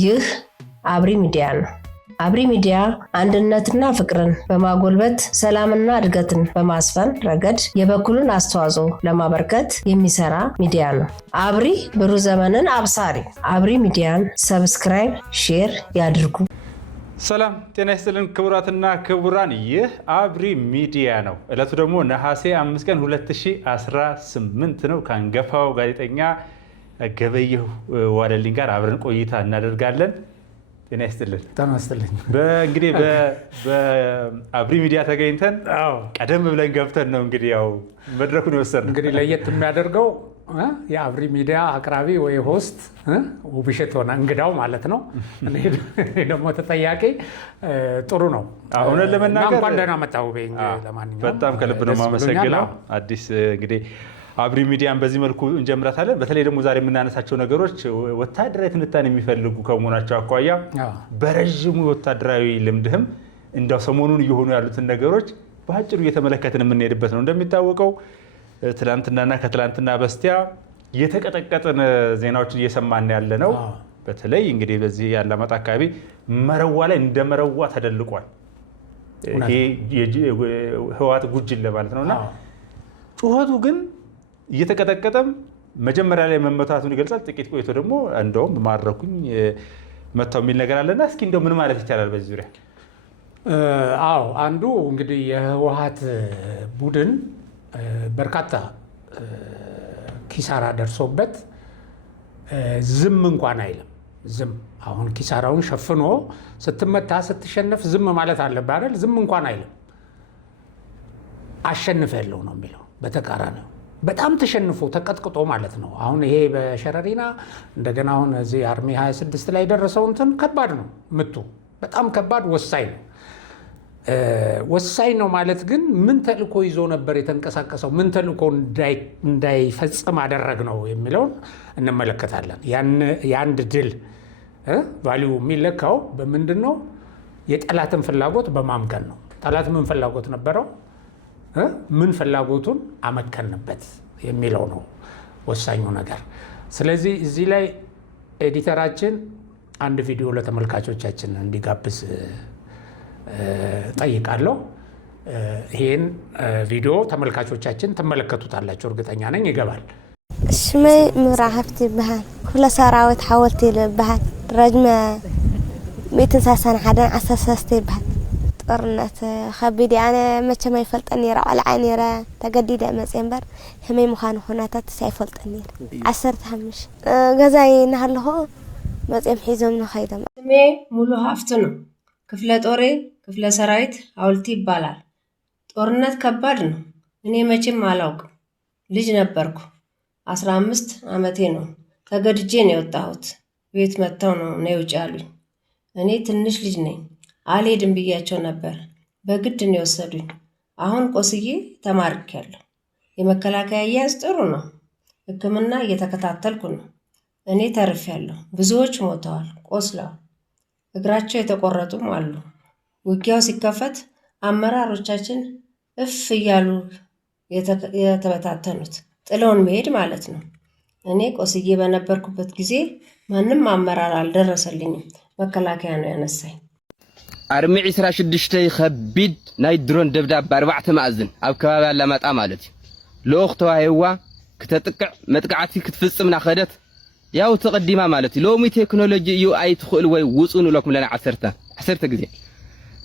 ይህ አብሪ ሚዲያ ነው። አብሪ ሚዲያ አንድነትና ፍቅርን በማጎልበት ሰላምና እድገትን በማስፈን ረገድ የበኩሉን አስተዋጽኦ ለማበርከት የሚሰራ ሚዲያ ነው። አብሪ ብሩህ ዘመንን አብሳሪ። አብሪ ሚዲያን ሰብስክራይብ፣ ሼር ያድርጉ። ሰላም ጤና ይስጥልን ክቡራትና ክቡራን፣ ይህ አብሪ ሚዲያ ነው። ዕለቱ ደግሞ ነሐሴ 5 ቀን 2018 ነው። ከአንጋፋው ጋዜጠኛ ገበየሁ ዋለልኝ ጋር አብረን ቆይታ እናደርጋለን። ጤና ይስጥልን። ጤና ይስጥልኝ። እንግዲህ በአብሪ ሚዲያ ተገኝተን ቀደም ብለን ገብተን ነው እንግዲህ ያው መድረኩን የወሰድነው። እንግዲህ ለየት የሚያደርገው የአብሪ ሚዲያ አቅራቢ ወይ ሆስት ውብሸት ሆነ እንግዳው ማለት ነው። እኔ ደግሞ ተጠያቂ ጥሩ ነው። አሁን ለመናገር እንኳን ደህና መጣሁ። ለማንኛውም በጣም ከልብ ነው የማመሰግነው። አዲስ እንግዲህ አብሪ ሚዲያን በዚህ መልኩ እንጀምራታለን። በተለይ ደግሞ ዛሬ የምናነሳቸው ነገሮች ወታደራዊ ትንታኔ የሚፈልጉ ከመሆናቸው አኳያ በረዥሙ ወታደራዊ ልምድህም እንዳው ሰሞኑን እየሆኑ ያሉትን ነገሮች በአጭሩ እየተመለከትን የምንሄድበት ነው። እንደሚታወቀው ትላንትናና ከትላንትና በስቲያ የተቀጠቀጠን ዜናዎችን እየሰማን ያለ ነው። በተለይ እንግዲህ በዚህ የአላማጣ አካባቢ መረዋ ላይ እንደ መረዋ ተደልቋል። ይሄ ህወሓት ጉጅል ለማለት ነውና ጩኸቱ ግን እየተቀጠቀጠም መጀመሪያ ላይ መመታቱን ይገልጻል። ጥቂት ቆይቶ ደግሞ እንደውም ማረኩኝ መታው የሚል ነገር አለና እስኪ እንደው ምን ማለት ይቻላል በዚህ ዙሪያ? አንዱ እንግዲህ የህወሓት ቡድን በርካታ ኪሳራ ደርሶበት ዝም እንኳን አይልም። ዝም አሁን ኪሳራውን ሸፍኖ ስትመታ ስትሸነፍ ዝም ማለት አለብህ አይደል? ዝም እንኳን አይልም። አሸንፍ ያለው ነው የሚለው። በተቃራኒው በጣም ተሸንፎ ተቀጥቅጦ ማለት ነው። አሁን ይሄ በሸረሪና እንደገና አሁን እዚህ አርሚ 26 ላይ ደረሰው እንትን ከባድ ነው። ምቱ በጣም ከባድ ወሳኝ ነው። ወሳኝ ነው ማለት ግን ምን ተልእኮ ይዞ ነበር የተንቀሳቀሰው፣ ምን ተልእኮ እንዳይፈጽም አደረግ ነው የሚለውን እንመለከታለን። የአንድ ድል ቫሊዩ የሚለካው በምንድን ነው? የጠላትን ፍላጎት በማምከን ነው። ጠላት ምን ፍላጎት ነበረው፣ ምን ፍላጎቱን አመከንበት የሚለው ነው ወሳኙ ነገር። ስለዚህ እዚህ ላይ ኤዲተራችን አንድ ቪዲዮ ለተመልካቾቻችን እንዲጋብዝ ጠይቃለሁ። ይህን ቪዲዮ ተመልካቾቻችን ትመለከቱታላችሁ፣ እርግጠኛ ነኝ ይገባል። ሽመይ ምራህፍቲ ይበሃል ኩለ ሰራዊት ሓወልቲ ይበሃል ረጅመ 131 ይበሃል ጦርነት ከቢድ ኣነ መቸም ኣይፈልጠን ነይረ ቆልዓ ነይረ ተገዲደ መፅአ እምበር ከመይ ምዃኑ ኩነታት ኣይፈልጠን ነይረ 15 ገዛይ እናሃለኹ መፅኦም ሒዞም ንኸይዶም። ስሜ ሙሉ ሀፍት ነው። ክፍለ ጦሬ ክፍለ ሰራዊት ሐውልቲ ይባላል። ጦርነት ከባድ ነው። እኔ መቼም አላውቅም። ልጅ ነበርኩ። 15 ዓመቴ ነው። ተገድጄ ነው የወጣሁት። ቤት መጥተው ነው ነይ ውጭ አሉኝ። እኔ ትንሽ ልጅ ነኝ። አልሄድም ብያቸው ነበር። በግድ ነው የወሰዱኝ። አሁን ቆስዬ ተማርኬያለሁ። የመከላከያ አያያዝ ጥሩ ነው። ሕክምና እየተከታተልኩ ነው። እኔ ተርፌያለሁ። ብዙዎች ሞተዋል፣ ቆስለዋል። እግራቸው የተቆረጡም አሉ። ውጊያው ሲከፈት አመራሮቻችን እፍ እያሉ የተበታተኑት ጥለውን መሄድ ማለት ነው። እኔ ቆስዬ በነበርኩበት ጊዜ ማንም አመራር አልደረሰልኝም። መከላከያ ነው ያነሳኝ። አርሚ 26 ከቢድ ናይ ድሮን ደብዳብ በ4 ማዕዝን ኣብ ከባቢ አላማጣ ማለት እዩ ልኡኽ ተዋሂዋ ክተጥቅዕ መጥቃዕቲ ክትፍጽምና ኸደት ያው ተቀዲማ ማለት እዩ። ሎሚ ቴክኖሎጂ እዩ ኣይትኽእል ወይ ውፁን ለኩም ለና 10 ግዜ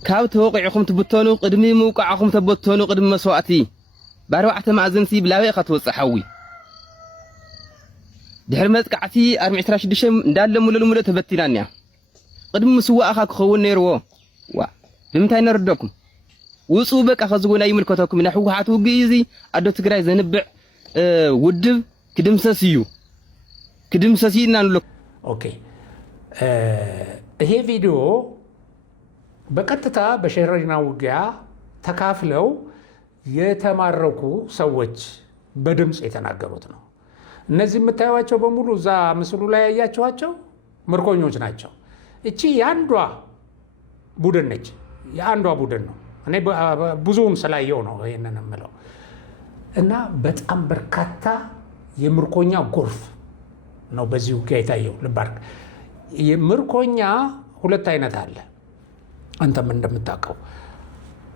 ካብ ተወቂዕኹም ትብተኑ ቅድሚ ምውቃዕኹም ተበተኑ ቅድሚ መስዋዕቲ በ4 ማዕዝን ሲ ብላዊ ኸትወፅእ ሓዊ ድሕሪ መጥቃዕቲ አርሚ 26 እንዳለ ሙሉ ተበቲናንያ ቅድሚ ምስዋእኻ ክኸውን ነይርዎ ብምንታይ ነርደኩም ውፁ በቃ ከዝጎና ይምልከተኩም ና ህወሓት ውግእ እዚ ኣዶ ትግራይ ዘንብዕ ውድብ ክድምሰስ እዩ ክድምሰሲና ንሎ። ኦኬ ይሄ ቪዲዮ በቀጥታ በሸረሪና ውጊያ ተካፍለው የተማረኩ ሰዎች በድምጽ የተናገሩት ነው። እነዚህ የምታዩዋቸው በሙሉ እዛ ምስሉ ላይ ያያችኋቸው ምርኮኞች ናቸው። እቺ የአንዷ ቡድን ነች። የአንዷ ቡድን ነው። እኔ ብዙውን ስላየው ነው ይሄንን የምለው። እና በጣም በርካታ የምርኮኛ ጎርፍ ነው በዚህ ውጊያ የታየው። ልባርክ ምርኮኛ ሁለት አይነት አለ። አንተም እንደምታውቀው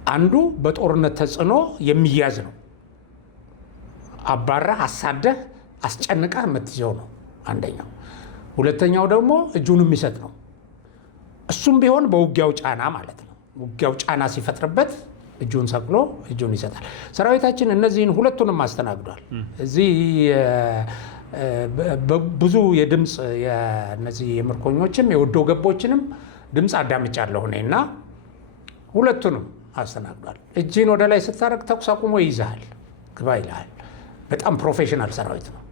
አንዱ በጦርነት ተጽዕኖ የሚያዝ ነው። አባራህ አሳደህ አስጨንቀህ የምትይዘው ነው አንደኛው። ሁለተኛው ደግሞ እጁን የሚሰጥ ነው። እሱም ቢሆን በውጊያው ጫና ማለት ነው። ውጊያው ጫና ሲፈጥርበት እጁን ሰቅሎ እጁን ይሰጣል። ሰራዊታችን እነዚህን ሁለቱንም አስተናግዷል። እዚህ ብዙ የድምፅ የነዚህ የምርኮኞችም የወዶ ገቦችንም ድምፅ አዳምጫለሁ እኔ እና ሁለቱንም አስተናግዷል። እጅን ወደ ላይ ስታረግ ተኩስ አቁሞ ይይዛል፣ ግባ ይልሃል። በጣም ፕሮፌሽናል ሰራዊት ነው።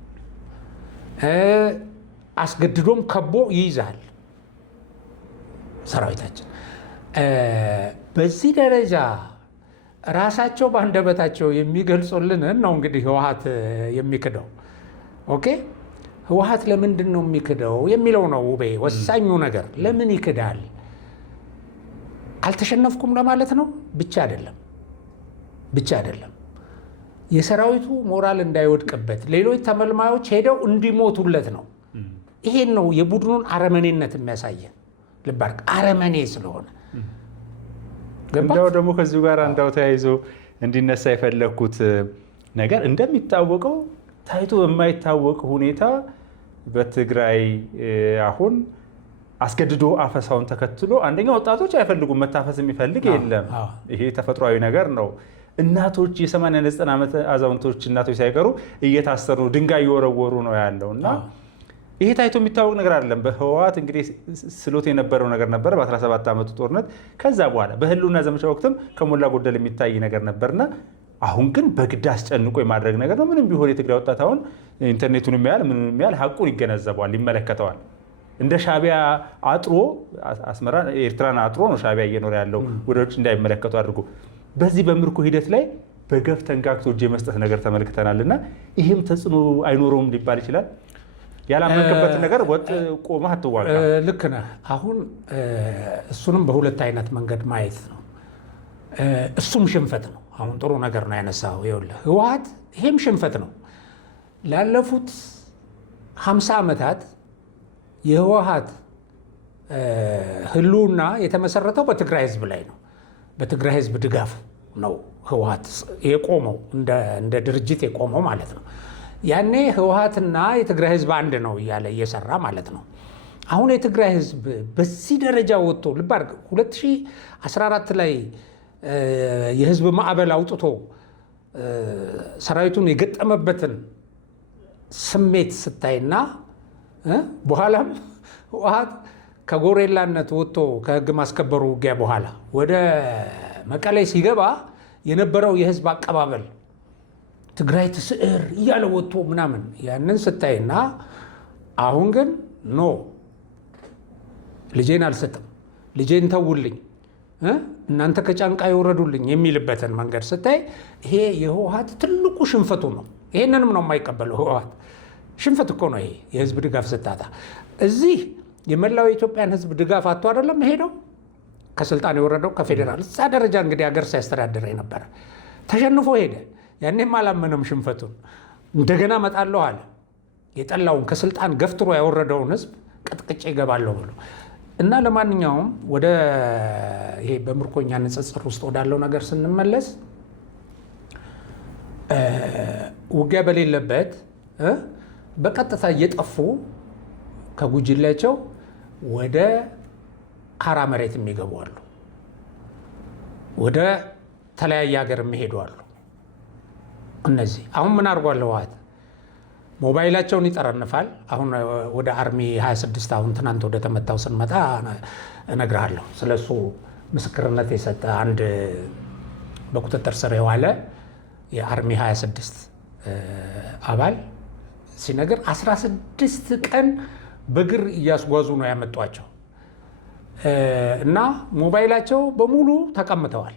አስገድዶም ከቦ ይይዛል ሰራዊታችን። በዚህ ደረጃ ራሳቸው በአንደበታቸው የሚገልጹልን ነው እንግዲህ ህወሓት የሚክደው። ኦኬ ህወሓት ለምንድን ነው የሚክደው የሚለው ነው ውቤ ወሳኙ ነገር። ለምን ይክዳል? አልተሸነፍኩም ለማለት ነው ብቻ አይደለም። የሰራዊቱ ሞራል እንዳይወድቅበት ሌሎች ተመልማዮች ሄደው እንዲሞቱለት ነው። ይሄን ነው የቡድኑን አረመኔነት የሚያሳየን። ልባርክ አረመኔ ስለሆነ እንዳው ደግሞ ከዚሁ ጋር እንዳው ተያይዞ እንዲነሳ የፈለኩት ነገር እንደሚታወቀው ታይቶ በማይታወቅ ሁኔታ በትግራይ አሁን አስገድዶ አፈሳውን ተከትሎ አንደኛ ወጣቶች አይፈልጉም፣ መታፈስ የሚፈልግ የለም። ይሄ ተፈጥሯዊ ነገር ነው። እናቶች የ80-90 ዓመት አዛውንቶች እናቶች ሳይቀሩ እየታሰሩ ድንጋይ እየወረወሩ ነው ያለው እና ይሄ ታይቶ የሚታወቅ ነገር አይደለም። በህወሓት እንግዲህ ስሎት የነበረው ነገር ነበረ በ17 ዓመቱ ጦርነት። ከዛ በኋላ በህልውና ዘመቻ ወቅትም ከሞላ ጎደል የሚታይ ነገር ነበርና አሁን ግን በግድ አስጨንቆ የማድረግ ነገር ነው። ምንም ቢሆን የትግራይ ወጣት አሁን ኢንተርኔቱን የሚያህል ምንም የሚያህል ሀቁን ይገነዘበዋል፣ ይመለከተዋል። እንደ ሻቢያ አጥሮ አስመራ ኤርትራን አጥሮ ነው ሻቢያ እየኖረ ያለው ወደ ውጭ እንዳይመለከቱ አድርጎ። በዚህ በምርኮ ሂደት ላይ በገፍ ተንጋግቶ እጅ የመስጠት ነገር ተመልክተናል እና ይህም ተጽዕኖ አይኖረውም ሊባል ይችላል። ያላመንክበትን ነገር ወጥ ቆመህ አትዋጋ። ልክ ነህ። አሁን እሱንም በሁለት አይነት መንገድ ማየት ነው። እሱም ሽንፈት ነው። አሁን ጥሩ ነገር ነው ያነሳው። ይኸውልህ ህወሓት ይሄም ሽንፈት ነው። ላለፉት 50 ዓመታት የህወሓት ህልውና የተመሰረተው በትግራይ ህዝብ ላይ ነው። በትግራይ ህዝብ ድጋፍ ነው ህወሓት የቆመው እንደ ድርጅት የቆመው ማለት ነው። ያኔ ህወሓትና የትግራይ ህዝብ አንድ ነው እያለ እየሰራ ማለት ነው። አሁን የትግራይ ህዝብ በዚህ ደረጃ ወጥቶ ልብ አድርግ 2014 ላይ የህዝብ ማዕበል አውጥቶ ሰራዊቱን የገጠመበትን ስሜት ስታይና በኋላም ህወሓት ከጎሬላነት ወጥቶ ከህግ ማስከበሩ ውጊያ በኋላ ወደ መቀሌ ሲገባ የነበረው የህዝብ አቀባበል ትግራይ ትስዕር እያለ ወጥቶ ምናምን ያንን ስታይና አሁን ግን ኖ ልጄን አልሰጥም፣ ልጄን ተውልኝ፣ እናንተ ከጫንቃ ይወረዱልኝ የሚልበትን መንገድ ስታይ ይሄ የህወሓት ትልቁ ሽንፈቱ ነው። ይሄንንም ነው የማይቀበለው ህወሓት። ሽንፈት እኮ ነው ይሄ የህዝብ ድጋፍ ስታታ። እዚህ የመላው የኢትዮጵያን ህዝብ ድጋፍ አጥቶ አይደለም ሄደው ከስልጣን የወረደው ከፌዴራል እዛ ደረጃ እንግዲህ ሀገር ሲያስተዳድር የነበረ ተሸንፎ ሄደ። ያኔም አላመነም ሽንፈቱን። እንደገና መጣለሁ አለ። የጠላውን ከስልጣን ገፍትሮ ያወረደውን ህዝብ ቀጥቅጬ ይገባለሁ ብሎ እና ለማንኛውም ወደ ይሄ በምርኮኛ ንጽጽር ውስጥ ወዳለው ነገር ስንመለስ ውጊያ በሌለበት በቀጥታ እየጠፉ ከጉጅላቸው ወደ ሀራ መሬት የሚገቡ አሉ። ወደ ተለያየ ሀገር የሚሄዱ አሉ። እነዚህ አሁን ምን አድርጓል ህወሓት? ሞባይላቸውን ይጠረንፋል። አሁን ወደ አርሚ 26 አሁን ትናንት ወደ ተመታው ስንመጣ እነግርሃለሁ። ስለሱ ምስክርነት የሰጠ አንድ በቁጥጥር ስር የዋለ የአርሚ 26 አባል ሲነግር 16 ቀን በእግር እያስጓዙ ነው ያመጧቸው እና ሞባይላቸው በሙሉ ተቀምጠዋል።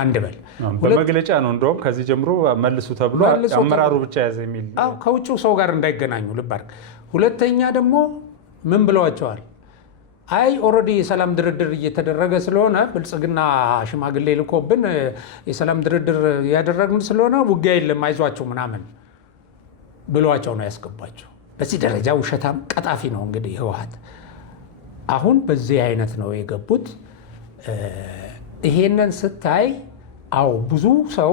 አንድ በል በመግለጫ ነው እንደውም ከዚህ ጀምሮ መልሱ ተብሎ አመራሩ ብቻ ያዘ የሚል ከውጭው ሰው ጋር እንዳይገናኙ ልብ አድርግ። ሁለተኛ ደግሞ ምን ብለዋቸዋል? አይ ኦልሬዲ የሰላም ድርድር እየተደረገ ስለሆነ ብልጽግና ሽማግሌ ልኮብን የሰላም ድርድር ያደረግን ስለሆነ ውጊያ የለም አይዟቸው ምናምን ብለዋቸው ነው ያስገባቸው። በዚህ ደረጃ ውሸታም ቀጣፊ ነው እንግዲህ ህወሓት። አሁን በዚህ አይነት ነው የገቡት። ይሄንን ስታይ አው ብዙ ሰው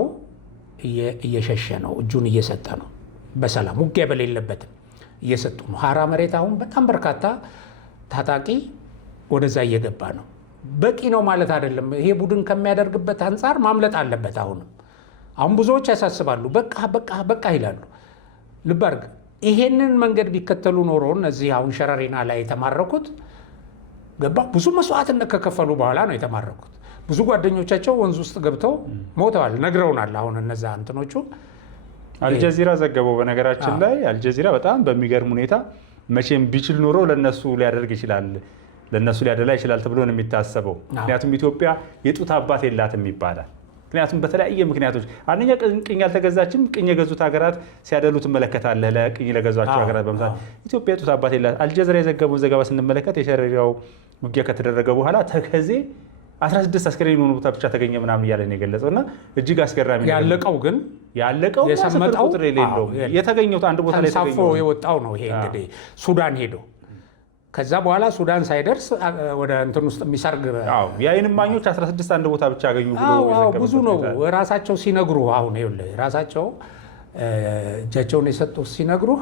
እየሸሸ ነው፣ እጁን እየሰጠ ነው። በሰላም ውጊያ በሌለበትም እየሰጡ ነው። ሀራ መሬት አሁን በጣም በርካታ ታጣቂ ወደዛ እየገባ ነው። በቂ ነው ማለት አይደለም። ይሄ ቡድን ከሚያደርግበት አንጻር ማምለጥ አለበት። አሁን ብዙዎች ያሳስባሉ። በቃ ይላሉ። ልብ አድርግ። ይሄንን መንገድ ቢከተሉ ኖሮ እነዚህ አሁን ሸረሪና ላይ የተማረኩት ገባ ብዙ መስዋዕትነት ከከፈሉ በኋላ ነው የተማረኩት። ብዙ ጓደኞቻቸው ወንዝ ውስጥ ገብተው ሞተዋል፣ ነግረውናል። አሁን እነዛ እንትኖቹ አልጀዚራ ዘገበው። በነገራችን ላይ አልጀዚራ በጣም በሚገርም ሁኔታ መቼም ቢችል ኖሮ ለነሱ ሊያደርግ ይችላል፣ ለነሱ ሊያደላ ይችላል ተብሎ ነው የሚታሰበው። ምክንያቱም ኢትዮጵያ የጡት አባት የላትም ይባላል። ምክንያቱም በተለያየ ምክንያቶች አንደኛ ቅኝ ያልተገዛችም ቅኝ የገዙት ሀገራት ሲያደሉ ትመለከታለህ። ለቅኝ ለገዟቸው ሀገራት በመሳት ኢትዮጵያ የጡት አባት የላት። አልጀዚራ የዘገበውን ዘገባ ስንመለከት የሸረሪያው ውጊያ ከተደረገ በኋላ ተከዜ 16 አስከሬን ሆኖ ቦታ ብቻ ተገኘ ምናምን እያለ ነው የገለጸው። እና እጅግ አስገራሚ ነው። ያለቀው የሰመጠው ቁጥር የሌለው የተገኘው አንድ ቦታ ላይ ተንሳፎ የወጣው ነው። ይሄ እንግዲህ ሱዳን ሄዶ ከዛ በኋላ ሱዳን ሳይደርስ ወደ እንትን ውስጥ የሚሰርግ የዓይን እማኞች 16 አንድ ቦታ ብቻ አገኙ ብሎ ብዙ ነው። ራሳቸው ሲነግሩ አሁን ይኸውልህ ራሳቸው እጃቸውን የሰጡት ሲነግሩህ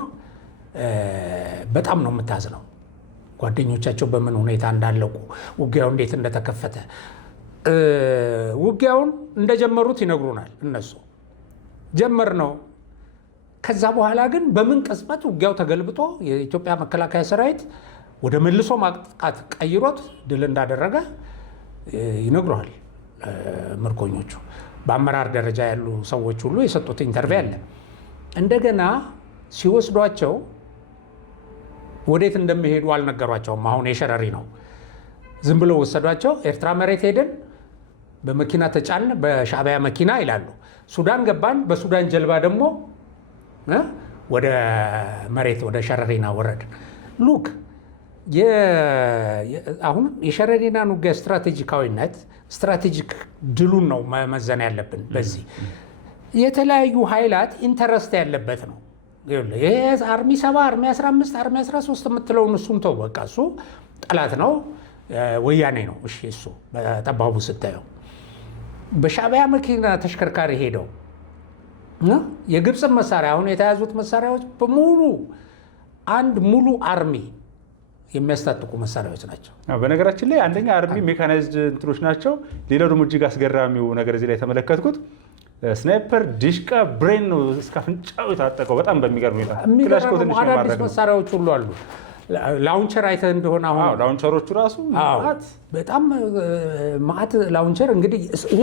በጣም ነው የምታዝነው። ጓደኞቻቸው በምን ሁኔታ እንዳለቁ፣ ውጊያው እንዴት እንደተከፈተ ውጊያውን እንደጀመሩት ይነግሩናል። እነሱ ጀመር ነው። ከዛ በኋላ ግን በምን ቅጽበት ውጊያው ተገልብጦ የኢትዮጵያ መከላከያ ሰራዊት ወደ መልሶ ማጥቃት ቀይሮት ድል እንዳደረገ ይነግሩሃል ምርኮኞቹ። በአመራር ደረጃ ያሉ ሰዎች ሁሉ የሰጡት ኢንተርቪው አለ። እንደገና ሲወስዷቸው ወዴት እንደሚሄዱ አልነገሯቸውም። አሁን የሸረሪ ነው። ዝም ብለው ወሰዷቸው። ኤርትራ መሬት ሄደን በመኪና ተጫን፣ በሻዕቢያ መኪና ይላሉ። ሱዳን ገባን፣ በሱዳን ጀልባ ደግሞ ወደ መሬት ወደ ሸረሪና ወረድን። ሉክ አሁን የሸረሪናን ውጊያ ስትራቴጂካዊነት ስትራቴጂክ ድሉን ነው መመዘን ያለብን። በዚህ የተለያዩ ኃይላት ኢንተረስት ያለበት ነው። ይሄ አርሚ 7 አርሚ 15 አርሚ 13 የምትለውን እሱም ተው፣ በቃ እሱ ጠላት ነው፣ ወያኔ ነው። እሺ እሱ በጠባቡ ስታየው በሻዕቢያ መኪና ተሽከርካሪ ሄደው የግብፅ መሳሪያ አሁን የተያዙት መሳሪያዎች በሙሉ አንድ ሙሉ አርሚ የሚያስታጥቁ መሳሪያዎች ናቸው። በነገራችን ላይ አንደኛ አርሚ ሜካናይዝድ እንትኖች ናቸው። ሌላው ደግሞ እጅግ አስገራሚው ነገር እዚህ ላይ የተመለከትኩት ስናይፐር፣ ዲሽቃ፣ ብሬን ነው እስከ አፍንጫው የታጠቀው። በጣም በሚገርም ሁኔታ አዳዲስ መሳሪያዎች ሁሉ አሉ። ላውንቸር አይተህ እንደሆነ አሁን ላውንቸሮቹ ራሱ በጣም ማዕት ላውንቸር እንግዲህ ይሄ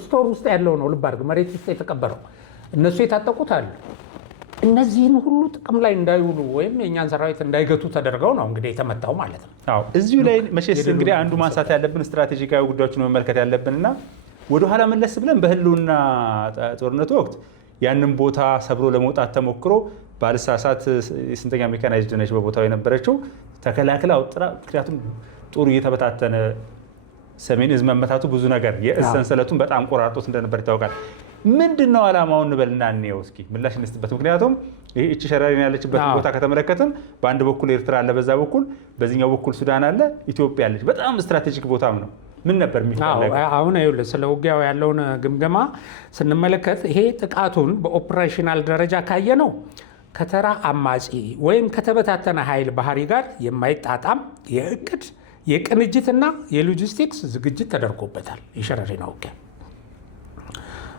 ስቶር ውስጥ ያለው ነው። ልብ አድርግ፣ መሬት ውስጥ የተቀበረው እነሱ የታጠቁት አሉ። እነዚህን ሁሉ ጥቅም ላይ እንዳይውሉ ወይም የእኛን ሰራዊት እንዳይገቱ ተደርገው ነው እንግዲህ የተመታው ማለት ነው። እዚሁ ላይ መቼስ እንግዲህ አንዱ ማንሳት ያለብን ስትራቴጂካዊ ጉዳዮችን መመልከት ያለብንና ወደኋላ መለስ ብለን በህልውና ጦርነቱ ወቅት ያንን ቦታ ሰብሮ ለመውጣት ተሞክሮ ባልሳሳት ስንተኛ ሜካናይዝድ ነች በቦታው የነበረችው ተከላክላ አውጥራ። ምክንያቱም ጦሩ እየተበታተነ ሰሜን እዝ መመታቱ ብዙ ነገር የእዝ ሰንሰለቱን በጣም ቆራርጦት እንደነበር ይታወቃል። ምንድን ነው ዓላማውን እንበልና እንየው እስኪ ምላሽ እንስጥበት። ምክንያቱም እቺ ሸረሪና ያለችበት ቦታ ከተመለከትን በአንድ በኩል ኤርትራ አለ፣ በዛ በኩል በዚህኛው በኩል ሱዳን አለ፣ ኢትዮጵያ አለች። በጣም ስትራቴጂክ ቦታም ነው። ምን ነበር የሚፈለገው? አሁን ይኸውልህ ስለ ውጊያው ያለውን ግምገማ ስንመለከት ይሄ ጥቃቱን በኦፕሬሽናል ደረጃ ካየ ነው ከተራ አማጺ ወይም ከተበታተነ ኃይል ባህሪ ጋር የማይጣጣም የእቅድ የቅንጅትና የሎጂስቲክስ ዝግጅት ተደርጎበታል። የሸረሪና ውጊያ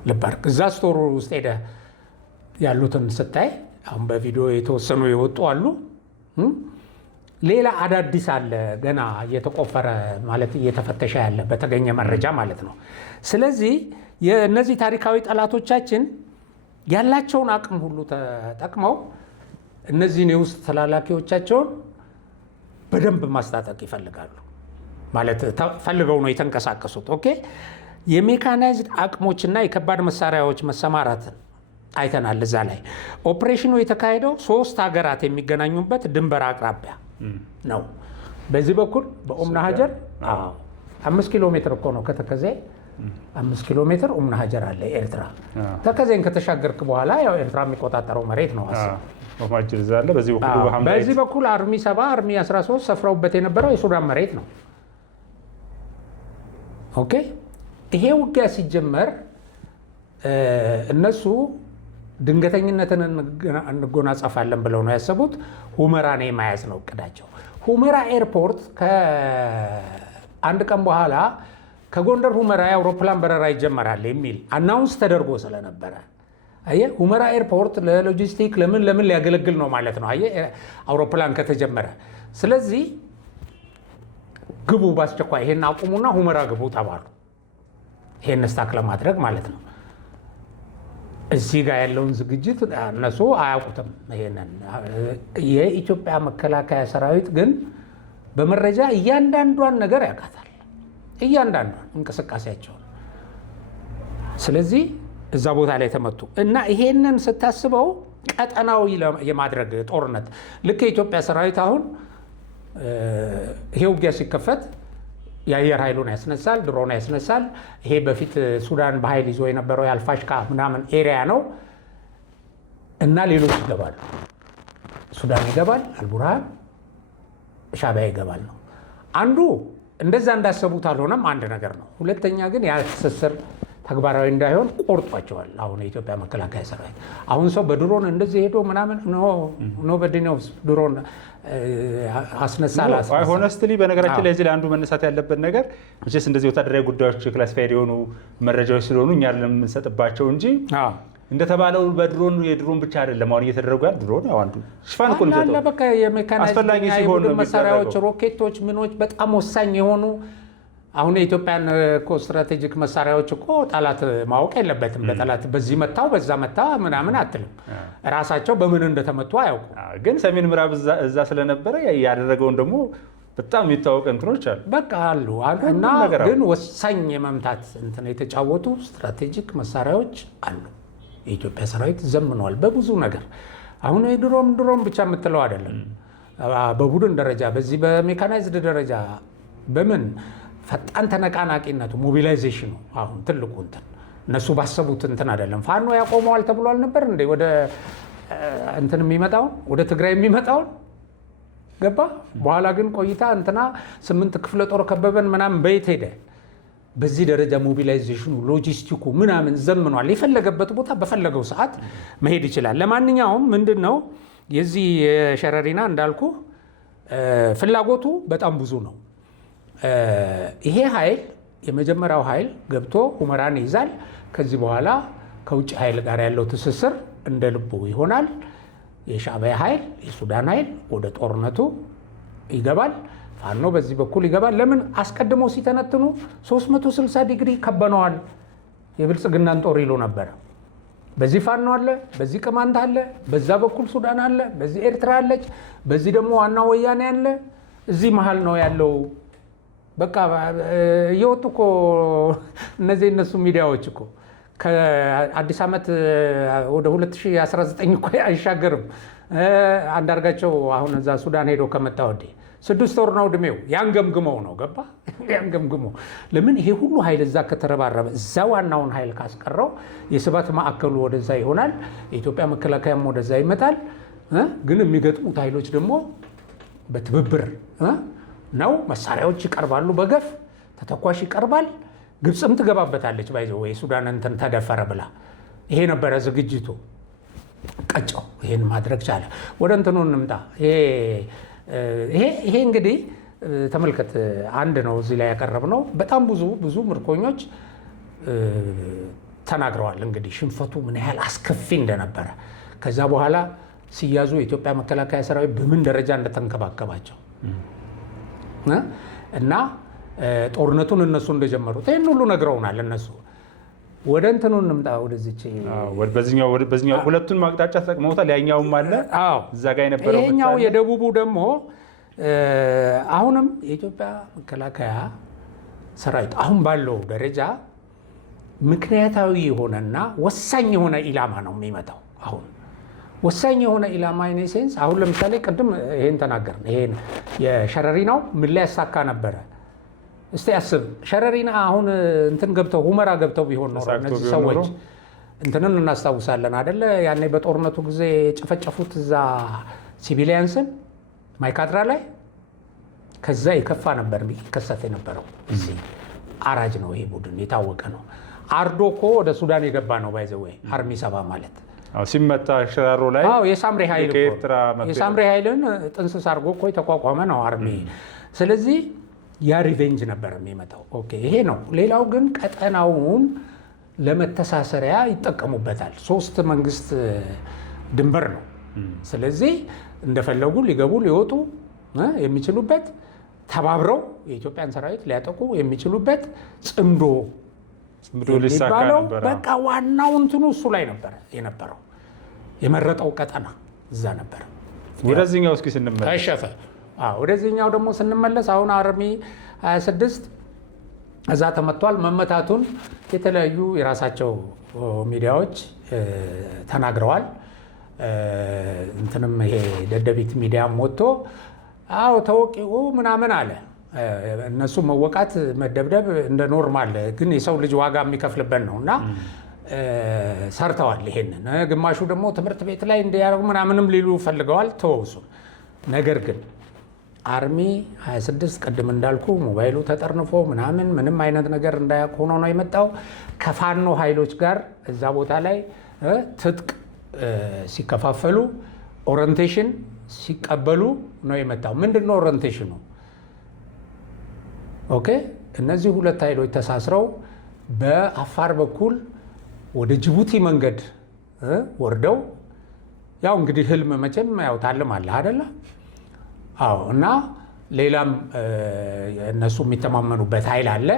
ልብ አድርግ። እዛ ስቶር ውስጥ ሄደህ ያሉትን ስታይ አሁን በቪዲዮ የተወሰኑ የወጡ አሉ። ሌላ አዳዲስ አለ ገና እየተቆፈረ ማለት እየተፈተሸ ያለ በተገኘ መረጃ ማለት ነው። ስለዚህ የእነዚህ ታሪካዊ ጠላቶቻችን ያላቸውን አቅም ሁሉ ተጠቅመው እነዚህን የውስጥ ተላላኪዎቻቸውን በደንብ ማስታጠቅ ይፈልጋሉ። ማለት ፈልገው ነው የተንቀሳቀሱት። ኦኬ የሜካናይዝድ አቅሞችና የከባድ መሳሪያዎች መሰማራትን አይተናል። እዛ ላይ ኦፕሬሽኑ የተካሄደው 3 ሀገራት የሚገናኙበት ድንበር አቅራቢያ ነው። በዚህ በኩል በኡምና ሀጀር 5 ኪሎ ሜትር እኮ ነው ከተከዜ 5 ኪሎ ሜትር ኡምና ሀጀር አለ ኤርትራ። ተከዜን ከተሻገርክ በኋላ ያው ኤርትራ የሚቆጣጠረው መሬት ነው። ማጅር ዛለ በዚህ በኩል አርሚ 7 አርሚ 13 ሰፍረውበት የነበረው የሱዳን መሬት ነው። ኦኬ ይሄ ውጊያ ሲጀመር እነሱ ድንገተኝነትን እንጎናጸፋለን ብለው ነው ያሰቡት። ሁመራን የመያዝ ነው እቅዳቸው። ሁመራ ኤርፖርት ከአንድ ቀን በኋላ ከጎንደር ሁመራ የአውሮፕላን በረራ ይጀመራል የሚል አናውንስ ተደርጎ ስለነበረ አየህ ሁመራ ኤርፖርት ለሎጂስቲክ ለምን ሊያገለግል ነው ማለት ነው። አየህ አውሮፕላን ከተጀመረ ስለዚህ ግቡ ባስቸኳይ ይሄን አቁሙና ሁመራ ግቡ ተባሉ። ይሄን ስታክ ለማድረግ ማለት ነው። እዚህ ጋር ያለውን ዝግጅት እነሱ አያውቁትም። ይሄንን የኢትዮጵያ መከላከያ ሰራዊት ግን በመረጃ እያንዳንዷን ነገር ያውቃታል፣ እያንዳንዷን እንቅስቃሴያቸውን። ስለዚህ እዛ ቦታ ላይ ተመቱ እና ይሄንን ስታስበው ቀጠናዊ የማድረግ ጦርነት ልክ የኢትዮጵያ ሰራዊት አሁን ይሄ ውጊያ ሲከፈት የአየር ኃይሉን ያስነሳል፣ ድሮን ያስነሳል። ይሄ በፊት ሱዳን በኃይል ይዞ የነበረው የአልፋሽካ ምናምን ኤሪያ ነው እና ሌሎች ይገባሉ። ሱዳን ይገባል፣ አልቡርሃን ሻዕቢያ ይገባል ነው አንዱ። እንደዛ እንዳሰቡት አልሆነም፣ አንድ ነገር ነው። ሁለተኛ ግን ያ ትስስር ተግባራዊ እንዳይሆን ቆርጧቸዋል። አሁን የኢትዮጵያ መከላከያ ሰራዊት አሁን ሰው በድሮን እንደዚህ ሄዶ ምናምን ኖ በዲኖስ ድሮን አስነሳላ ሆነስትሊ በነገራችን ላይ እዚህ ላይ አንዱ መነሳት ያለበት ነገር መቼስ እንደዚህ ወታደራዊ ጉዳዮች ክላሲፋይድ የሆኑ መረጃዎች ስለሆኑ እኛ ለምንሰጥባቸው እንጂ እንደተባለው በድሮን የድሮን ብቻ አይደለም አሁን እየተደረጉ ያለ ድሮን ያው አንዱ ሽፋን እኮ ነው። በቃ የሜካናይዝድ መሳሪያዎች፣ ሮኬቶች፣ ምኖች በጣም ወሳኝ የሆኑ አሁን የኢትዮጵያን እኮ ስትራቴጂክ መሳሪያዎች እኮ ጠላት ማወቅ የለበትም። ለጠላት በዚህ መታው በዛ መታ ምናምን አትልም። ራሳቸው በምን እንደተመቱ አያውቁ። ግን ሰሜን ምዕራብ እዛ ስለነበረ ያደረገውን ደግሞ በጣም የሚታወቅ እንትኖች አሉ። በቃ አሉ እና ግን ወሳኝ የመምታት እንትን የተጫወቱ ስትራቴጂክ መሳሪያዎች አሉ። የኢትዮጵያ ሰራዊት ዘምኗል በብዙ ነገር። አሁን ድሮም ብቻ የምትለው አይደለም። በቡድን ደረጃ በዚህ በሜካናይዝድ ደረጃ በምን ፈጣን ተነቃናቂነቱ ሞቢላይዜሽኑ አሁን ትልቁ እንትን እነሱ ባሰቡት እንትን አይደለም። ፋኖ ያቆመዋል ተብሎ አልነበር እንዴ? ወደ እንትን የሚመጣውን ወደ ትግራይ የሚመጣውን ገባ። በኋላ ግን ቆይታ እንትና 8 ክፍለ ጦር ከበበን ምናምን በየት ሄደ? በዚህ ደረጃ ሞቢላይዜሽኑ ሎጂስቲኩ ምናምን ዘምኗል። የፈለገበት ቦታ በፈለገው ሰዓት መሄድ ይችላል። ለማንኛውም ምንድነው የዚህ የሸረሪና እንዳልኩ ፍላጎቱ በጣም ብዙ ነው። ይሄ ኃይል የመጀመሪያው ኃይል ገብቶ ሁመራን ይይዛል። ከዚህ በኋላ ከውጭ ኃይል ጋር ያለው ትስስር እንደ ልቡ ይሆናል። የሻዕቢያ ኃይል የሱዳን ኃይል ወደ ጦርነቱ ይገባል። ፋኖ በዚህ በኩል ይገባል። ለምን አስቀድሞ ሲተነትኑ 360 ዲግሪ ከበነዋል የብልጽግናን ጦር ይሉ ነበረ። በዚህ ፋኖ አለ፣ በዚህ ቅማንት አለ፣ በዛ በኩል ሱዳን አለ፣ በዚህ ኤርትራ አለች፣ በዚህ ደግሞ ዋናው ወያኔ አለ። እዚህ መሀል ነው ያለው። በቃ እየወጡ እኮ እነዚህ እነሱ ሚዲያዎች እኮ ከአዲስ ዓመት ወደ 2019 እኮ አይሻገርም። አንዳርጋቸው አሁን እዛ ሱዳን ሄዶ ከመጣ ወዲህ 6 ወር ነው እድሜው። ያንገምግመው ነው ገባ ያንገምግመው። ለምን ይሄ ሁሉ ኃይል እዛ ከተረባረበ እዛ ዋናውን ኃይል ካስቀረው የስባት ማዕከሉ ወደዛ ይሆናል። የኢትዮጵያ መከላከያም ወደዛ ይመጣል። ግን የሚገጥሙት ኃይሎች ደግሞ በትብብር ነው። መሳሪያዎች ይቀርባሉ፣ በገፍ ተተኳሽ ይቀርባል። ግብፅም ትገባበታለች። ባይዘው ወይ ሱዳን እንትን ተደፈረ ብላ ይሄ ነበረ ዝግጅቱ። ቀጨው ይሄን ማድረግ ቻለ። ወደ እንትኑ እንምጣ። ይሄ እንግዲህ ተመልከት፣ አንድ ነው እዚህ ላይ ያቀረብነው። በጣም ብዙ ምርኮኞች ተናግረዋል። እንግዲህ ሽንፈቱ ምን ያህል አስከፊ እንደነበረ ከዛ በኋላ ሲያዙ የኢትዮጵያ መከላከያ ሰራዊት በምን ደረጃ እንደተንከባከባቸው እና ጦርነቱን እነሱ እንደጀመሩት ይህን ሁሉ ነግረውናል። እነሱ ወደ እንትኑ እንምጣ። ወደዚች በዚህኛው ሁለቱን ማቅጣጫ ተጠቅመውታል። ያኛውም አለ እዛ ጋር የነበረው ይሄኛው የደቡቡ ደግሞ አሁንም የኢትዮጵያ መከላከያ ሰራዊት አሁን ባለው ደረጃ ምክንያታዊ የሆነና ወሳኝ የሆነ ኢላማ ነው የሚመጣው። አሁን ወሳኝ የሆነ ኢላማ ኢኔሴንስ አሁን ለምሳሌ ቅድም ይሄን ተናገርን። ይሄን የሸረሪናው ምን ላይ ያሳካ ነበረ? እስቲ አስብ። ሸረሪና አሁን እንትን ገብተው ሁመራ ገብተው ቢሆን ነው እነዚህ ሰዎች እንትንን እናስታውሳለን አይደለ? ያኔ በጦርነቱ ጊዜ የጨፈጨፉት እዛ ሲቪሊያንስን ማይካድራ ላይ ከዛ የከፋ ነበር የሚከሰት የነበረው። እዚህ አራጅ ነው ይሄ ቡድን የታወቀ ነው። አርዶ እኮ ወደ ሱዳን የገባ ነው ባይዘወይ አርሚ 7 ማለት ሲመታ ሽራሮ ላይ የሳምሬ ኃይልን ጥንስስ አድርጎ እኮ የተቋቋመ ነው አርሚ። ስለዚህ ያ ሪቬንጅ ነበር የሚመጣው። ኦኬ ይሄ ነው። ሌላው ግን ቀጠናውን ለመተሳሰሪያ ይጠቀሙበታል። 3 መንግስት ድንበር ነው። ስለዚህ እንደፈለጉ ሊገቡ ሊወጡ የሚችሉበት፣ ተባብረው የኢትዮጵያን ሰራዊት ሊያጠቁ የሚችሉበት ጽምዶ ሊባለው በቃ ዋናው እንትኑ እሱ ላይ ነበር የነበረው። የመረጠው ቀጠና እዛ ነበር። ወደዚህኛው እስኪ ስንመለስ ታሸፈ። ወደዚህኛው ደግሞ ስንመለስ አሁን አርሚ 26 እዛ ተመቷል። መመታቱን የተለያዩ የራሳቸው ሚዲያዎች ተናግረዋል። እንትንም ይሄ ደደቢት ሚዲያም ወጥቶ ተወቂው ምናምን አለ። እነሱ መወቃት መደብደብ እንደ ኖርማል ግን የሰው ልጅ ዋጋ የሚከፍልበት ነው እና ሰርተዋል ይሄንን። ግማሹ ደግሞ ትምህርት ቤት ላይ እንዲያደርጉ ምናምንም ሊሉ ፈልገዋል። ተወውሱ። ነገር ግን አርሚ 26 ቅድም እንዳልኩ ሞባይሉ ተጠርንፎ ምንም አይነት ነገር እንዳያውቅ ሆኖ ነው የመጣው። ከፋኖ ኃይሎች ጋር እዛ ቦታ ላይ ትጥቅ ሲከፋፈሉ ኦሪንቴሽን ሲቀበሉ ነው የመጣው። ምንድነው ኦሪንቴሽኑ? ኦኬ እነዚህ 2 ኃይሎች ተሳስረው በአፋር በኩል ወደ ጅቡቲ መንገድ ወርደው ያው እንግዲህ ህልም መቼም ያው ታልማለህ አይደለ? እና ሌላም እነሱ የሚተማመኑበት ኃይል አለ።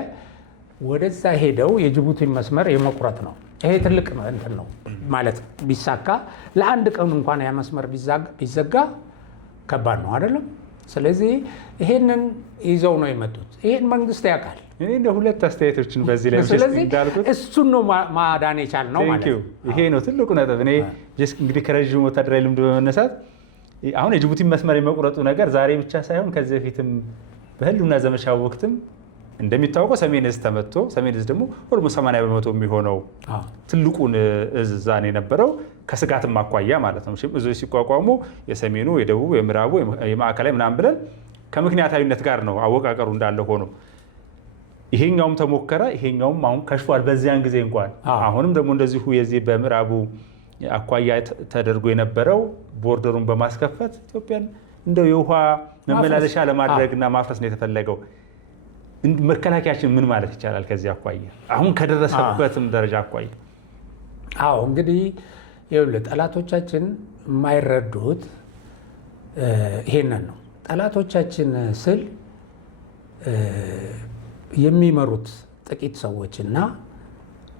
ወደዛ ሄደው የጅቡቲ መስመር የመቁረጥ ነው። ይሄ ትልቅ እንትን ነው ማለት ቢሳካ ለአንድ ቀን እንኳን ያ መስመር ቢዘጋ ከባድ ነው አይደለም? ስለዚህ ይሄንን ይዘው ነው የመጡት። ይሄን መንግስት ያውቃል። እኔ ለሁለት አስተያየቶችን በዚህ ላይ እንዳልኩት እሱን ነው ማዳን የቻል ነው ማለት ነው። ይሄ ነው ትልቁ ነጥብ። እኔ እንግዲህ ከረዥም ወታደራዊ ልምድ በመነሳት አሁን የጅቡቲ መስመር የመቁረጡ ነገር ዛሬ ብቻ ሳይሆን ከዚህ በፊትም በህልውና ዘመቻ ወቅትም እንደሚታወቀው ሰሜን እዝ ተመቶ ሰሜን እዝ ደግሞ ሁሉም 80 በመቶ የሚሆነው ትልቁን እዝ ዛኔ የነበረው ከስጋትም አኳያ ማለት ነው። እዞች ሲቋቋሙ የሰሜኑ፣ የደቡቡ፣ የምዕራቡ፣ የማዕከላዊ ምናምን ብለን ከምክንያታዊነት ጋር ነው አወቃቀሩ እንዳለ ሆኖ ይሄኛውም ተሞከረ፣ ይሄኛውም አሁን ከሽፏል። በዚያን ጊዜ እንኳን አሁንም ደግሞ እንደዚሁ የዚህ በምዕራቡ አኳያ ተደርጎ የነበረው ቦርደሩን በማስከፈት ኢትዮጵያን እንደው የውሃ መመላለሻ ለማድረግና ማፍረስ ነው የተፈለገው። መከላከያችን ምን ማለት ይቻላል ከዚህ አኳያ አሁን ከደረሰበትም ደረጃ አኳያ? እንግዲህ ይኸውልህ ጠላቶቻችን የማይረዱት ይሄንን ነው። ጠላቶቻችን ስል የሚመሩት ጥቂት ሰዎችና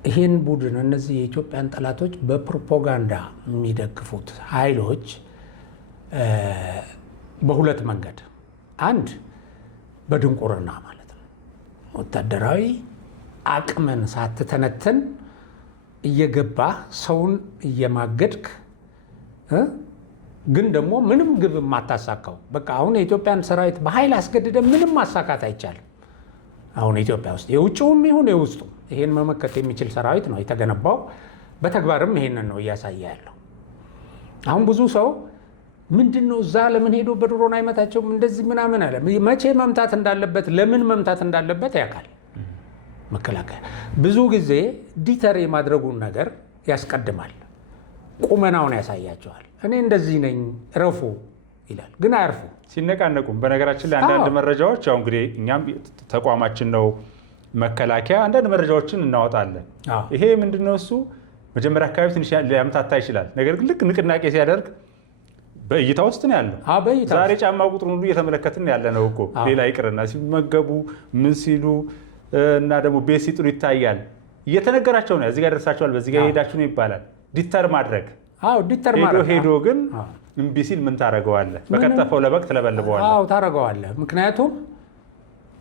ይሄን ቡድን እነዚህ የኢትዮጵያን ጠላቶች በፕሮፓጋንዳ የሚደግፉት ኃይሎች በሁለት መንገድ፣ አንድ በድንቁርና ማለት ነው። ወታደራዊ አቅምን ሳትተነትን እየገባ ሰውን እየማገድክ ግን ደግሞ ምንም ግብ የማታሳካው በቃ አሁን የኢትዮጵያን ሰራዊት በኃይል አስገድደ ምንም ማሳካት አይቻልም። አሁን ኢትዮጵያ ውስጥ የውጭውም ይሁን የውስጡ ይሄን መመከት የሚችል ሰራዊት ነው የተገነባው። በተግባርም ይሄንን ነው እያሳየ ያለው። አሁን ብዙ ሰው ምንድነው እዛ ለምን ሄዶ በድሮን አይመታቸውም እንደዚህ ምናምን አለ። መቼ መምታት እንዳለበት ለምን መምታት እንዳለበት ያውቃል መከላከያ። ብዙ ጊዜ ዲተር የማድረጉን ነገር ያስቀድማል፣ ቁመናውን ያሳያቸዋል። እኔ እንደዚህ ነኝ ረፉ ይላል፣ ግን አያርፉ ሲነቃነቁም። በነገራችን ላይ አንዳንድ መረጃዎች ያው እንግዲህ እኛም ተቋማችን ነው መከላከያ አንዳንድ መረጃዎችን እናወጣለን። ይሄ ምንድነው እሱ መጀመሪያ አካባቢ ትንሽ ሊያምታታ ይችላል። ነገር ግን ልክ ንቅናቄ ሲያደርግ በእይታ ውስጥ ነው ያለው። ዛሬ ጫማ ቁጥሩን ሁሉ እየተመለከትን ያለ ነው እኮ ሌላ ይቅርና ሲመገቡ ምን ሲሉ እና ደግሞ ቤት ሲጥሉ ይታያል። እየተነገራቸው ነው እዚህ ጋር ደርሳቸዋል፣ በዚህ ጋር ሄዳችሁ ነው ይባላል። ዲተር ማድረግ ሄዶ ግን እምቢ ሲል ምን ታደርገዋለህ? በከተፈው ለበግ ትለበልበዋለህ። ታደርገዋለህ። ምክንያቱም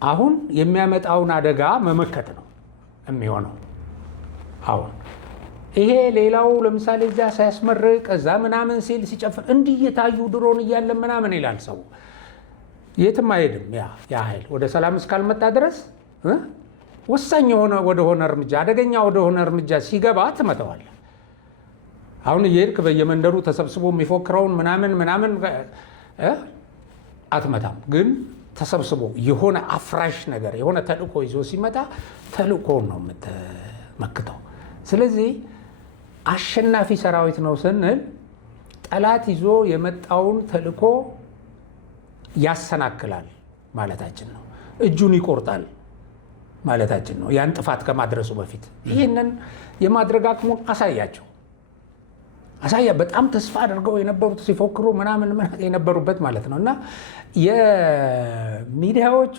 አሁን የሚያመጣውን አደጋ መመከት ነው የሚሆነው። አሁን ይሄ ሌላው ለምሳሌ እዛ ሳያስመርቅ እዛ ምናምን ሲል ሲጨፍር እንዲህ እየታዩ ድሮን እያለ ምናምን ይላል ሰው። የትም አይሄድም። ያ ኃይል ወደ ሰላም እስካልመጣ ድረስ ወሳኝ የሆነ ወደሆነ እርምጃ አደገኛ ወደሆነ እርምጃ ሲገባ ትመተዋለህ። አሁን እየሄድክ በየመንደሩ ተሰብስቦ የሚፎክረውን ምናምን አትመታም። ግን ተሰብስቦ የሆነ አፍራሽ ነገር የሆነ ተልእኮ ይዞ ሲመጣ ተልእኮውን ነው የምትመክተው። ስለዚህ አሸናፊ ሰራዊት ነው ስንል ጠላት ይዞ የመጣውን ተልእኮ ያሰናክላል ማለታችን ነው። እጁን ይቆርጣል ማለታችን ነው። ያን ጥፋት ከማድረሱ በፊት ይህንን የማድረግ አቅሙን አሳያ በጣም ተስፋ አድርገው የነበሩት ሲፎክሩ ምናምን የነበሩበት ማለት ነው። እና የሚዲያዎቹ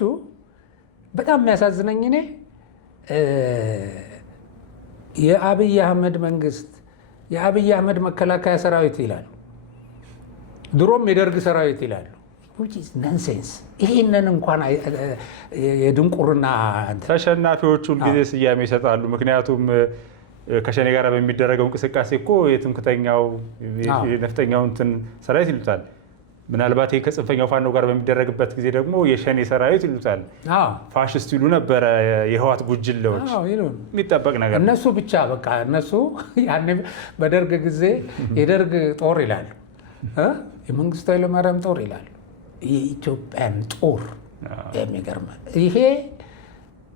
በጣም የሚያሳዝነኝ እኔ የአብይ አህመድ መንግስት የአብይ አህመድ መከላከያ ሰራዊት ይላሉ፣ ድሮም የደርግ ሰራዊት ይላሉ። ነንሴንስ። ይህንን እንኳን የድንቁርና ተሸናፊዎቹ ሁልጊዜ ስያሜ ይሰጣሉ። ምክንያቱም ከሸኔ ጋር በሚደረገው እንቅስቃሴ እኮ የትምክተኛው የነፍጠኛው እንትን ሰራዊት ይሉታል። ምናልባት ይሄ ከጽንፈኛው ፋኖ ጋር በሚደረግበት ጊዜ ደግሞ የሸኔ ሰራዊት ይሉታል። ፋሽስት ይሉ ነበረ የህዋት ጉጅሌዎች። የሚጠበቅ ነገር እነሱ ብቻ በቃ እነሱ ያኔ በደርግ ጊዜ የደርግ ጦር ይላሉ፣ የመንግስቱ ኃይለማርያም ጦር ይላሉ፣ የኢትዮጵያን ጦር። የሚገርም ይሄ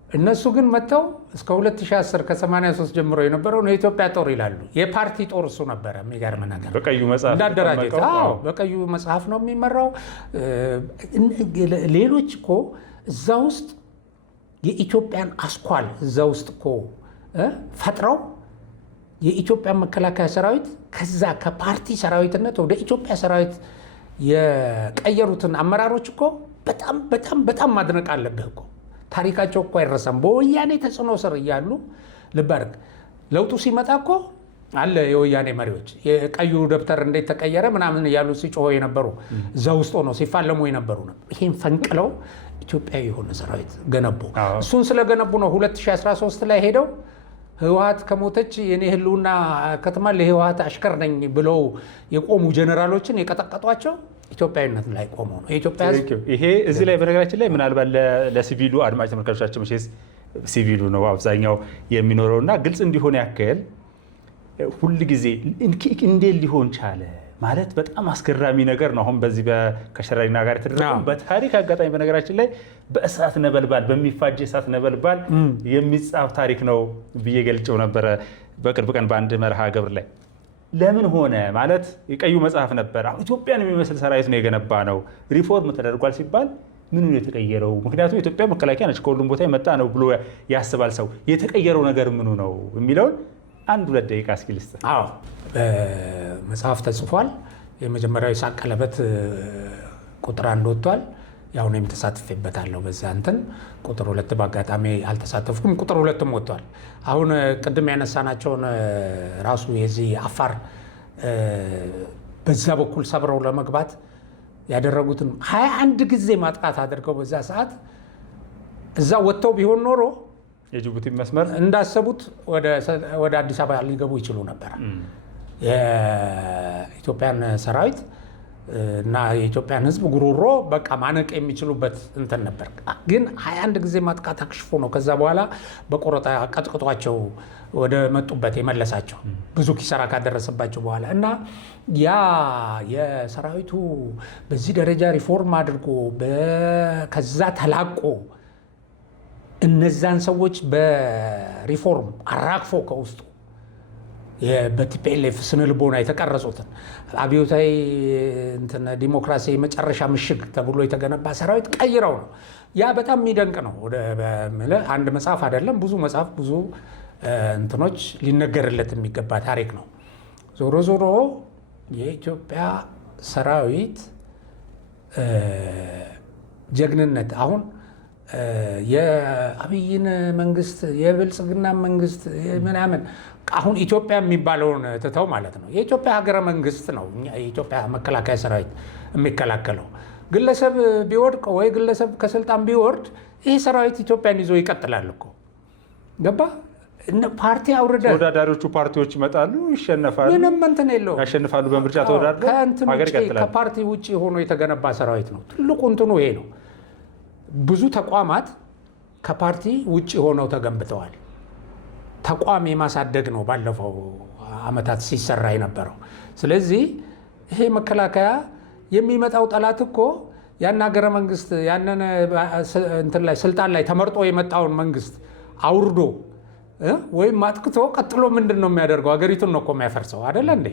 እነሱ ግን መጥተው እስከ 2010 ከ83 ጀምሮ የነበረውን የኢትዮጵያ ጦር ይላሉ። የፓርቲ ጦር እሱ ነበረ። የሚገርም ነገር በቀዩ መጽሐፍ እንዳደራጀት በቀዩ መጽሐፍ ነው የሚመራው። ሌሎች እኮ እዛ ውስጥ የኢትዮጵያን አስኳል እዛ ውስጥ እኮ ፈጥረው የኢትዮጵያን መከላከያ ሰራዊት ከዛ ከፓርቲ ሰራዊትነት ወደ ኢትዮጵያ ሰራዊት የቀየሩትን አመራሮች እኮ በጣም ማድነቅ አለብህ እኮ። ታሪካቸው እኮ አይረሳም። በወያኔ ተጽዕኖ ስር እያሉ ልብ አድርግ፣ ለውጡ ሲመጣ እኮ አለ የወያኔ መሪዎች የቀዩ ደብተር እንዴት ተቀየረ ምናምን እያሉ ሲጮሆ የነበሩ እዛ ውስጥ ሆነው ሲፋለሙ የነበሩ ነበር። ይሄን ፈንቅለው ኢትዮጵያዊ የሆነ ሰራዊት ገነቡ። እሱን ስለገነቡ ነው 2013 ላይ ሄደው ህወሓት ከሞተች የኔ ህልውና ከተማ ለህወሓት አሽከር ነኝ ብለው የቆሙ ጀነራሎችን የቀጠቀጧቸው ኢትዮጵያዊነት ላይ ቆመው ነው። የኢትዮጵያ ህዝብ ይሄ እዚህ ላይ በነገራችን ላይ ምናልባት ለሲቪሉ አድማጭ ተመልካቾቻችን መቼስ ሲቪሉ ነው አብዛኛው የሚኖረውና ግልጽ እንዲሆን ያክል ሁል ጊዜ እንዴት ሊሆን ቻለ ማለት በጣም አስገራሚ ነገር ነው። አሁን በዚህ ከሸራሪና ጋር የተደረገው በታሪክ አጋጣሚ በነገራችን ላይ በእሳት ነበልባል በሚፋጅ እሳት ነበልባል የሚጻፍ ታሪክ ነው ብዬ ገልጬው ነበረ በቅርብ ቀን በአንድ መርሃ ግብር ላይ። ለምን ሆነ ማለት የቀዩ መጽሐፍ ነበር። አሁን ኢትዮጵያን የሚመስል ሰራዊት ነው የገነባ ነው ሪፎርም ተደርጓል ሲባል ምኑ ነው የተቀየረው? ምክንያቱም ኢትዮጵያ መከላከያ ነች ከሁሉም ቦታ የመጣ ነው ብሎ ያስባል ሰው። የተቀየረው ነገር ምኑ ነው የሚለውን 1-2 ደቂቃ እስኪ ልስጥ። መጽሐፍ ተጽፏል። የመጀመሪያው ይስሐቅ ቀለበት ቁጥር 1 ወጥቷል። ያው እኔም ተሳትፌበታለሁ በዛ እንትን። ቁጥር 2 በአጋጣሚ አልተሳተፍኩም። ቁጥር 2ም ወጥቷል። አሁን ቅድም ያነሳናቸውን ራሱ የዚህ አፋር በዛ በኩል ሰብረው ለመግባት ያደረጉትን 21 ጊዜ ማጥቃት አድርገው በዛ ሰዓት እዛ ወጥተው ቢሆን ኖሮ የጅቡቲ መስመር እንዳሰቡት ወደ አዲስ አበባ ሊገቡ ይችሉ ነበር። የኢትዮጵያን ሰራዊት እና የኢትዮጵያን ሕዝብ ጉሮሮ በቃ ማነቅ የሚችሉበት እንትን ነበር። ግን 21 ጊዜ ማጥቃት አክሽፎ ነው ከዛ በኋላ በቆረጣ ቀጥቅጧቸው ወደ መጡበት የመለሳቸው ብዙ ኪሳራ ካደረሰባቸው በኋላ እና ያ የሰራዊቱ በዚህ ደረጃ ሪፎርም አድርጎ ከዛ ተላቆ እነዛን ሰዎች በሪፎርም አራግፎ ከውስጡ በቲፒኤልኤፍ ስነልቦና የተቀረጹትን አብዮታዊ ዲሞክራሲ መጨረሻ ምሽግ ተብሎ የተገነባ ሰራዊት ቀይረው ነው። ያ በጣም የሚደንቅ ነው። አንድ መጽሐፍ አይደለም ብዙ መጽሐፍ ብዙ እንትኖች ሊነገርለት የሚገባ ታሪክ ነው። ዞሮ ዞሮ የኢትዮጵያ ሰራዊት ጀግንነት አሁን የአብይን መንግስት የብልጽግና መንግስት ምናምን አሁን ኢትዮጵያ የሚባለውን ትተው ማለት ነው። የኢትዮጵያ ሀገረ መንግስት ነው የኢትዮጵያ መከላከያ ሰራዊት የሚከላከለው። ግለሰብ ቢወድቅ ወይ ግለሰብ ከስልጣን ቢወርድ ይሄ ሰራዊት ኢትዮጵያን ይዞ ይቀጥላል እኮ ገባ። ፓርቲ አውርደ ተወዳዳሪዎቹ ፓርቲዎች ይመጣሉ፣ ይሸነፋሉ፣ ምንም እንትን የለውም፣ ያሸንፋሉ በምርጫ ተወዳድረው ሀገር ይቀጥላል። ከፓርቲ ውጭ ሆኖ የተገነባ ሰራዊት ነው። ትልቁ እንትኑ ይሄ ነው። ብዙ ተቋማት ከፓርቲ ውጭ ሆነው ተገንብተዋል። ተቋም የማሳደግ ነው ባለፈው ዓመታት ሲሰራ የነበረው። ስለዚህ ይሄ መከላከያ የሚመጣው ጠላት እኮ ያን ሀገረ መንግስት ያንን እንትን ላይ ስልጣን ላይ ተመርጦ የመጣውን መንግስት አውርዶ ወይም አጥቅቶ ቀጥሎ ምንድን ነው የሚያደርገው? ሀገሪቱን ነው እኮ የሚያፈርሰው አይደለ እንዴ?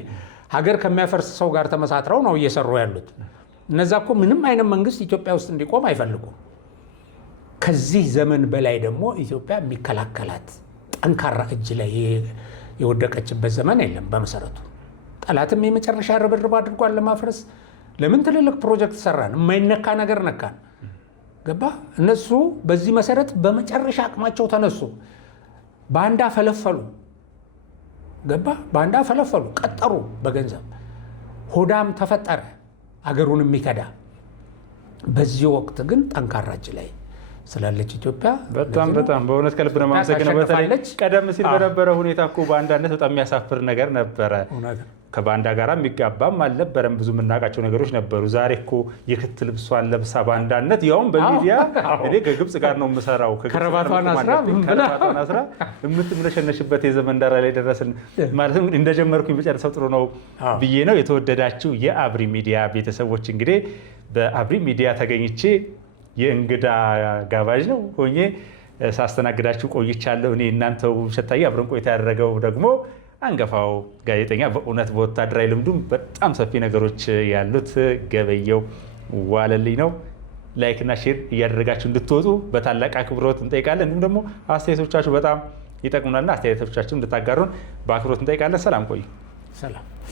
ሀገር ከሚያፈርስ ሰው ጋር ተመሳጥረው ነው እየሰሩ ያሉት። እነዛ እኮ ምንም አይነት መንግስት ኢትዮጵያ ውስጥ እንዲቆም አይፈልጉም። ከዚህ ዘመን በላይ ደግሞ ኢትዮጵያ የሚከላከላት ጠንካራ እጅ ላይ የወደቀችበት ዘመን የለም። በመሰረቱ ጠላትም የመጨረሻ ርብርብ አድርጓል ለማፍረስ። ለምን ትልልቅ ፕሮጀክት ሰራን፣ የማይነካ ነገር ነካን። ገባ? እነሱ በዚህ መሰረት በመጨረሻ አቅማቸው ተነሱ፣ ባንዳ ፈለፈሉ። ገባ? ባንዳ ፈለፈሉ፣ ቀጠሩ በገንዘብ ሆዳም ተፈጠረ፣ አገሩን የሚከዳ። በዚህ ወቅት ግን ጠንካራ እጅ ላይ ስላለች ኢትዮጵያ በጣም በእውነት ከልብ ነው የማመሰግነው። በተለይ ቀደም ሲል በነበረ ሁኔታ እኮ ባንዳነት በጣም የሚያሳፍር ነገር ነበረ። ከባንዳ ጋር የሚጋባም አልነበረም። ብዙ የምናውቃቸው ነገሮች ነበሩ። ዛሬ እኮ የክት ልብሷን ለብሳ ባንዳነት፣ ያውም በሚዲያ እኔ ከግብፅ ጋር ነው የምሰራው ከረባቷን አስራ የምትምለሸነሽበት የዘመን ዳራ ላይ ደረስን። ማለትም እንደጀመርኩኝ በጨርሰው ጥሩ ነው ብዬ ነው። የተወደዳችሁ የአብሪ ሚዲያ ቤተሰቦች እንግዲህ በአብሪ ሚዲያ ተገኝቼ የእንግዳ ጋባዥ ነው ሆኜ ሳስተናግዳችሁ ቆይቻለሁ። እኔ እናንተው ሸታዬ አብረን ቆይታ ያደረገው ደግሞ አንገፋው ጋዜጠኛ በእውነት በወታደራዊ ልምዱም በጣም ሰፊ ነገሮች ያሉት ገበየው ዋለልኝ ነው። ላይክና ሼር እያደረጋችሁ እንድትወጡ በታላቅ አክብሮት እንጠይቃለን። እንዲሁም ደግሞ አስተያየቶቻችሁ በጣም ይጠቅሙናልና አስተያየቶቻችሁ እንድታጋሩን በአክብሮት እንጠይቃለን። ሰላም ቆዩ። ሰላም